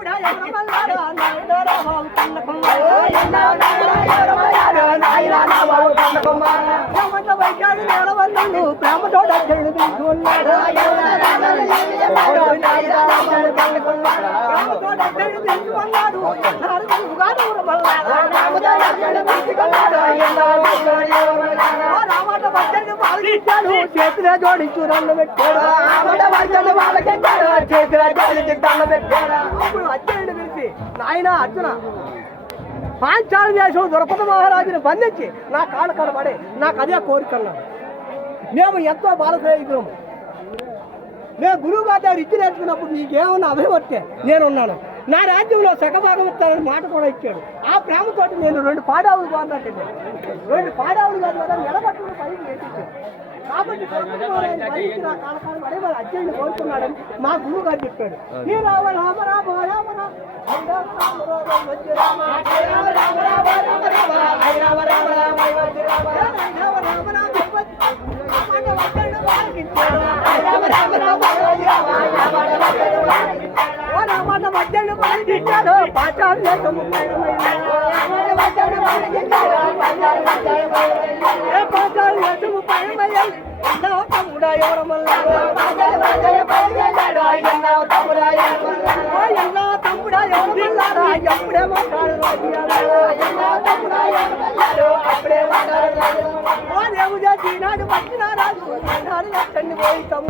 తప్పుడా ఎవరమల్లారా ప్రేమతో నేలవల్లు ప్రేమతో డబ్బులు తీసుకున్నాడు ప్రేమతో డబ్బులు తీసుకున్నాడు నాలుగుగా రామాట భక్తుడిని పాల్గొచ్చాడు చేతిలో జోడించు దండ పెట్టాడు? అప్పుడు అర్జునుడు పిలిచి నాయన అర్జున పాంచాల దేశం ద్రౌపద మహారాజుని బంధించి నా కాళ్ళు కనబడే నాకు అదే కోరికన్నా మేము ఎంతో బాలసేయులము నేను గురువు గారి దగ్గర ఇచ్చి నేర్చుకున్నప్పుడు నీకేమన్నా అభివర్తే నేనున్నాను. నా రాజ్యంలో సగభాగం ఇస్తానని మాట కూడా ఇచ్చాడు ఆ ప్రేమతోటి నేను రెండు పాడావులు బాగున్నట్టు రెండు పాడావులు కాదు కదా నిలబట్టుకుని పైకి కాబట్టి నా మరి అర్జునుడు కోరుకున్నాడని మా గురువు గారు చెప్పాడు ఈ రామ రామ రామ రామ రామ వారికి పాఠాలు లేకము పాఠాలు లేకము పైమయ్యాయి తమ్ముడా ఎవరమల్లా ఎన్నా తమ్ముడా ఎవరమల్లారా ఎప్పుడే మాట్లాడు ఓ దేవుడా వచ్చినారాజు వచ్చిన పోయి తమ్ముడు